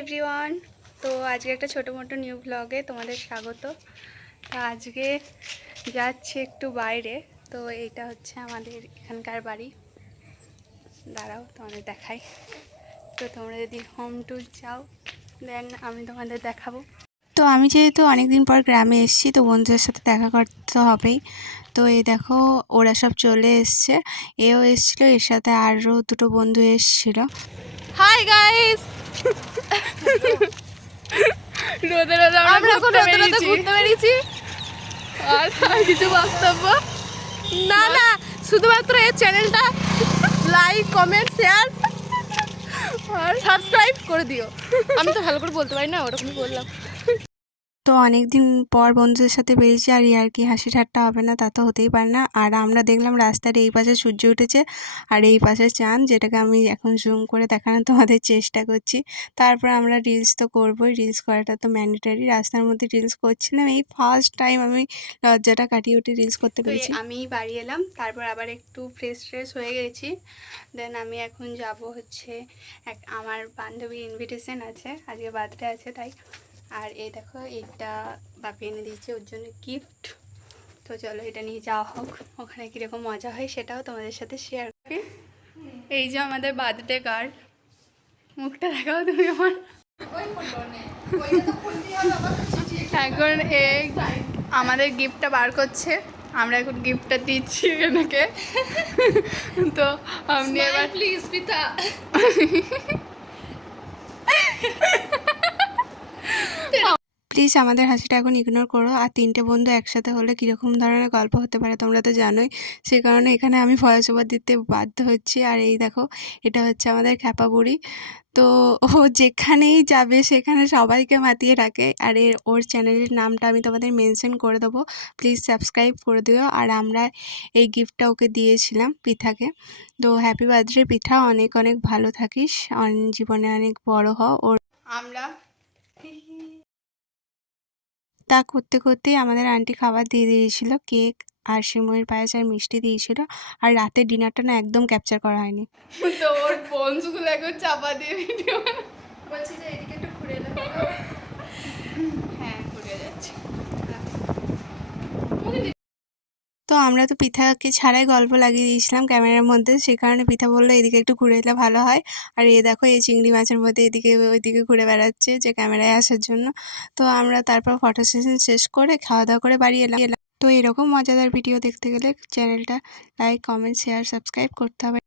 Everyone. তো আজকে একটা ছোটো মোটো নিউ ব্লগে তোমাদের স্বাগত। তো আজকে যাচ্ছি একটু বাইরে। তো এইটা হচ্ছে আমাদের এখানকার বাড়ি। দাঁড়াও তোমাদের দেখাই। তো তোমরা যদি হোম ট্যুর চাও দেন আমি তোমাদের দেখাবো। তো আমি যেহেতু অনেকদিন পর গ্রামে এসেছি, তো বন্ধুদের সাথে দেখা করতে হবেই। তো এই দেখো ওরা সব চলে এসছে, এও এসেছিলো, এর সাথে আরও দুটো বন্ধু এসেছিল। হাই গাইস, রোদে রোদে আমরা ঘুরতে বেরিয়েছি। আর কিছু বক্তব্য না, শুধুমাত্র এই চ্যানেলটা লাইক কমেন্ট শেয়ার আর সাবস্ক্রাইব করে দিও। আমি তো ভালো করে বলতে পারি না, ওরকমই বললাম। তো অনেক দিন পর বন্ধুদের সাথে বেরিয়েছি, আর কি হাসি ঠাট্টা হবে না তা তো হতেই পারে না। আর আমরা দেখলাম রাস্তার এই পাশে সূর্য উঠেছে আর এই পাশে চাঁদ, যেটাকে আমি এখন জুম করে দেখানোর তোমাদের চেষ্টা করছি। তারপর আমরা রিলস তো করবোই, রিলস করাটা তো ম্যান্ডেটারি। রাস্তার মধ্যে রিলস করছিলাম, এই ফার্স্ট টাইম আমি লজ্জাটা কাটিয়ে উঠে রিলস করতে পেরেছি। আমি বাড়ি এলাম, তারপর আবার একটু ফ্রেশ হয়ে গেছি। দেন আমি এখন যাব হচ্ছে আমার বান্ধবীর ইনভিটেশন আছে, আজকে বার্থডে আছে তাই। আর এই দেখো এটা বাপি এনে দিয়েছে ওর জন্য গিফট। তো চলো এটা নিয়ে যাওয়া হোক, ওখানে কীরকম মজা হয় সেটাও তোমাদের সাথে শেয়ার করি। এই যে আমাদের বার্থডে কার্ড, মুখটা দেখাও তুমি আমার। এখন আমাদের গিফটটা বার করছে, আমরা এখন গিফটটা দিচ্ছি এনাকে। তো আপনি এবার প্লিজ পিতা প্লিজ আমাদের হাসিটা এখন ইগনোর করো। আর তিনটে বন্ধু একসাথে হলে কীরকম ধরনের গল্প হতে পারে তোমরা তো জানোই, সেই কারণে এখানে আমি ভয়েস ওভার দিতে বাধ্য হচ্ছি। আর এই দেখো এটা হচ্ছে আমাদের খ্যাপা বুড়ি। তো ও যেখানেই যাবে সেখানে সবাইকে মাতিয়ে রাখে। আর ওর চ্যানেলের নামটা আমি তোমাদের মেনশন করে দেবো, প্লিজ সাবস্ক্রাইব করে দিও। আর আমরা এই গিফটটা ওকে দিয়েছিলাম পিঠাকে। তো হ্যাপি বার্থডে পিঠা, অনেক অনেক ভালো থাকিস, জীবনে অনেক বড় হও। ওর আমরা তা করতে করতেই আমাদের আন্টি খাবার দিয়ে দিয়েছিল, কেক আর সিমইয়ের পায়েস আর মিষ্টি দিয়েছিল। আর রাতের ডিনারটা না একদম ক্যাপচার করা হয়নি। তো ওর বোনসগুলো একবার চাপা দিয়ে ভিডিও বলছি যে এদিকে একটু ঘুরে এলাম। হ্যাঁ ঘুরে যাচ্ছি। তো আমরা তো পিঠাকে ছাড়াই গল্প লাগিয়ে দিয়েছিলাম ক্যামেরার মধ্যে, সেই কারণে পিঠা বললো এদিকে একটু ঘুরে এলে ভালো হয়। আর এই দেখো এই চিংড়ি মাছের মধ্যে এদিকে ওইদিকে ঘুরে বেড়াচ্ছে যে ক্যামেরায় আসার জন্য। তো আমরা তারপর ফটো সেশন শেষ করে খাওয়া দাওয়া করে বাড়ি এলাম। তো এরকম মজাদার ভিডিও দেখতে গেলে চ্যানেলটা লাইক কমেন্ট শেয়ার সাবস্ক্রাইব করতে হবে।